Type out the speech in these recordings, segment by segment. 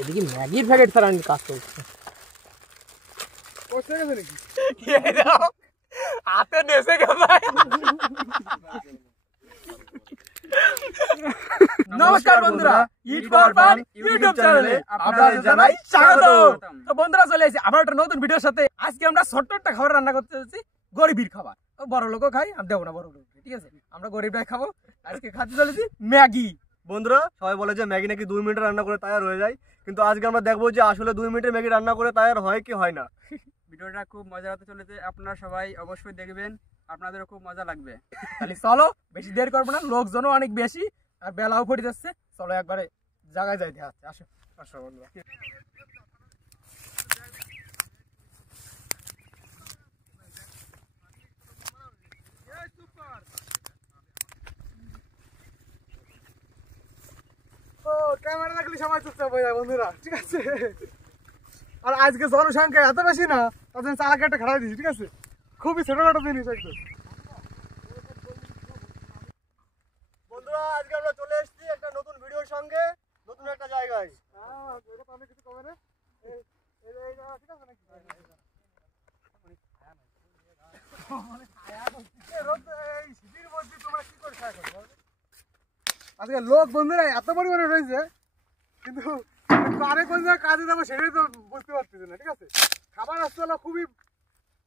এদিকে ম্যাগির প্যাকেট ছাড়া কাজ করছে হাতে নেসে ভাই। নমস্কার বন্ধুরা, ইট ফর ফান ইউটিউব চ্যানেলে আপনাদের জানাই স্বাগত। তো বন্ধুরা চলে এসেছি আবার একটা নতুন ভিডিওর সাথে। আজকে আমরা ছোট্ট একটা খাবার রান্না করতে যাচ্ছি, গরিবের খাবার। বড় লোকও খাই, আমি দেবো না বড় লোক, ঠিক আছে? আমরা গরিবরাই খাবো। আজকে খাতে চলেছি ম্যাগি। বন্ধুরা সবাই বলে যে ম্যাগি নাকি 2 মিনিটে রান্না করে তৈরি হয়ে যায়, কিন্তু আজকে আমরা দেখবো যে আসলে 2 মিনিটে ম্যাগি রান্না করে তৈরি হয় কি হয় না। ভিডিওটা খুব মজা হতে চলেছে, আপনারা সবাই অবশ্যই দেখবেন, আপনাদেরও খুব মজা লাগবে। তাহলে চলো, বেশি দেরি করবো না, লোকজনও অনেক বেশি আর বেলাও পড়ে যাচ্ছে। চলো একবারে জায়গায় যাইতে হচ্ছে। আসো আসো বন্ধুরা। ক্যামেরা রাখলে সবাই চুপচাপ হয়ে যায় বন্ধুরা, ঠিক আছে? আর আজকে জনসংখ্যা এত বেশি না, তাদের চালাকে একটা খাড়াই দিচ্ছি, ঠিক আছে? খুবই ছোটখাটো জিনিস একদম। বন্ধুরা আজকে আমরা চলে এসেছি একটা নতুন ভিডিওর সঙ্গে, নতুন একটা জায়গায়। কিছু কমে না, ঠিক আছে নাকি? আজকে লোক বন্ধুরা এত পরিমাণে রয়েছে, কিন্তু কারে কোন জায়গায় কাজে যাবো সেটাই তো বুঝতে পারতেছি না, ঠিক আছে? খাবার আসতে হলো খুবই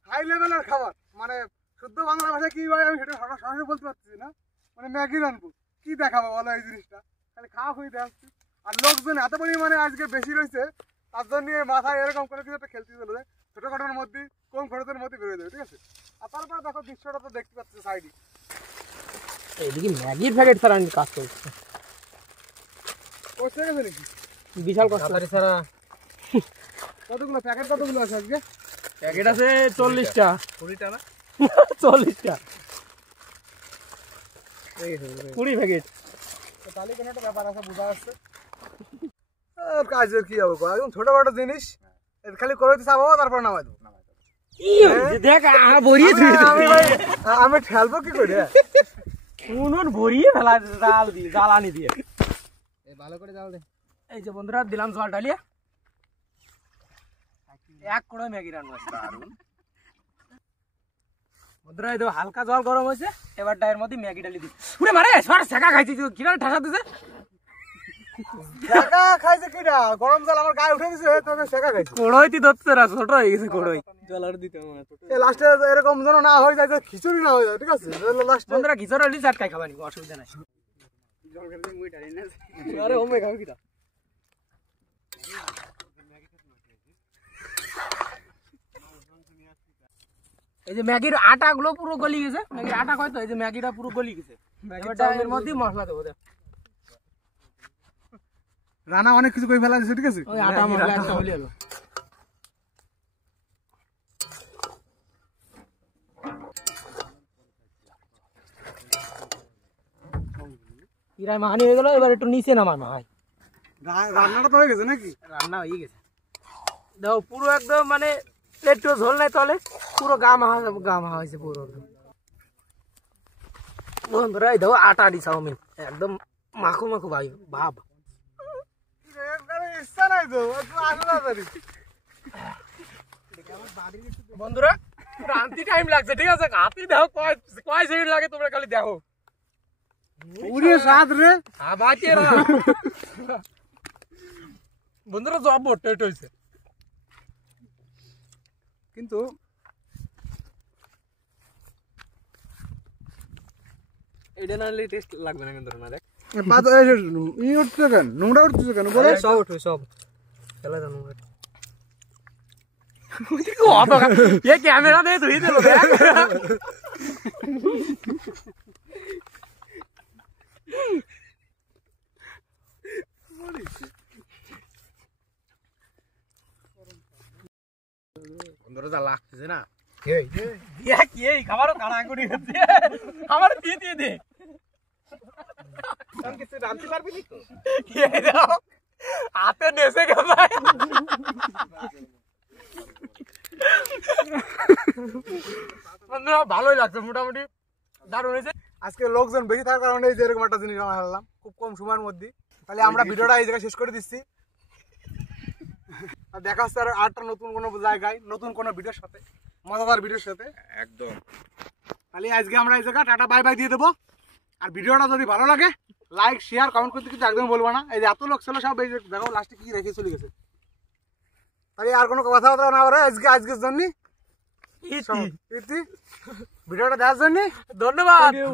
হাই লেভেলের খাবার, মানে শুদ্ধ বাংলা ভাষায় কি হয় আমি সেটা সরাসরি বলতে পারতেছি না। মানে ম্যাগি রানবো, কি দেখাবো বলো এই জিনিসটা? খালি খাওয়া খুঁজে দেখাচ্ছি। আর লোকজন এত পরিমাণে আজকে বেশি রয়েছে, তার জন্য মাথায় এরকম করে কিছু একটা খেলতে চলে যায়, ছোটখাটোর মধ্যে কম খরচের মধ্যে বেরোয় যাবে, ঠিক আছে? আর তারপরে দেখো দৃশ্যটা তো দেখতে পাচ্ছি সাইডে। এদিকে ম্যাগির প্যাকেট ছাড়া কাজ করছে। করছে গেছে নাকি? বিশাল কষ্ট ছাড়া। কতগুলো প্যাকেট, কতগুলো আছে আজকে? প্যাকেট আছে 40টা। 20টা না 40টা, 20 প্যাকেট। তাহলে কোনো একটা ব্যাপার আছে, বোঝা যাচ্ছে। কাজের কি হবে, একদম ছোটখাটো জিনিস খালি করে দিতে চাবো, তারপর নামাই দেবো। দেখ ভরিয়ে আমি ঠেলবো কি করে? উনুন ভরিয়ে ফেলা, জাল দিয়ে, জ্বালানি দিয়ে ভালো করে জাল দে। এই যে বন্ধুরা দিলাম জল ঢালিয়ে, এক কড়াই ম্যাগি রান্না। বন্ধুরা এই তো হালকা জল গরম হয়েছে, এবার ডায়ের মধ্যে ম্যাগি ডালি দিই। উড়ে মারে সর শেখা খাইছি, কিভাবে ঠাসা দিছে? শেখা খাইছে কিনা? গরম জল আমার গায়ে উঠে দিছে, তবে শেখা খাইছে। কড়াই তি ধরতে না, ছোট হয়ে গেছে কড়াই। জল আর দিতে হবে না, লাস্টে এরকম যেন না হয়ে যায় যে খিচুড়ি না হয়ে যায়, ঠিক আছে? লাস্টে বন্ধুরা খিচুড়ি হলে চাটকাই খাবানি, অসুবিধা নাই। আরে ওমে খাবি কিনা? এই যে ম্যাগির আটা গুলো পুরো গলি গেছে, ম্যাগির আটা কয় তো, এই যে ম্যাগিটা পুরো গলি গেছে। এর মধ্যে মশলা দেবো, রানা অনেক কিছু করে ফেলা দিছে, ঠিক আছে? ওই আটা মশলা একটা হলে হলো। ইরাই মাহানি হয়ে গেল, এবার একটু নিচে নামানো হয়। রান্নাটা তো হয়ে গেছে নাকি? রান্না হয়ে গেছে, দেখো পুরো একদম, মানে একটু ঝোল নাই তলে, পুরো গা মাহা হয়েছে পুরো একদম। বন্ধুরা এই দেখো আটা দি চাউমিন, একদম মাখো মাখো ভাই ভাব। ইচ্ছা নাই তো, আসলে বন্ধুরা রান্তি টাইম লাগছে, ঠিক আছে? হাতি দেখো কয় সেকেন্ড লাগে, তোমরা খালি দেখো। বন্ধুরা জব টেট হয়েছে, কিন্তু এটা না হলে টেস্ট লাগবে না। কিন্তু না দেখ উঠছে কেন, নোংরা উঠছে কেন বলে? সব উঠবে, সব চলে যান। ক্যামেরা দিয়ে ধুয়ে দিল। বন্ধুরা যা লাগতেছে না, খাবারও কাড়াকুড়ি হচ্ছে। আমার দিয়ে দে, জানতে পারবি না তো? হাতে নেসে ভাই। বন্ধুরা ভালোই লাগছে, মোটামুটি দারুণ হয়েছে। আজকে লোকজন বেশি থাকার কারণে এই যে এরকম একটা জিনিস আমরা হারলাম খুব কম সময়ের মধ্যে। তাহলে আমরা ভিডিওটা এই জায়গায় শেষ করে দিচ্ছি। আর দেখা হচ্ছে আর আরেকটা নতুন কোনো জায়গায় নতুন কোনো ভিডিওর সাথে, মজাদার ভিডিওর সাথে। একদম। তাহলে আজকে আমরা এই জায়গা টাটা বাই বাই দিয়ে দেবো। আর ভিডিওটা যদি ভালো লাগে লাইক শেয়ার কমেন্ট করতে কিন্তু একদম বলবো না। এই যে এত লোক ছিল সব এই যে দেখো লাস্টে কি রেখে চলে গেছে। তাহলে আর কোনো কথাবার্তা না বলে আজকের জন্য ভিডিওটা দেখার জন্য ধন্যবাদ।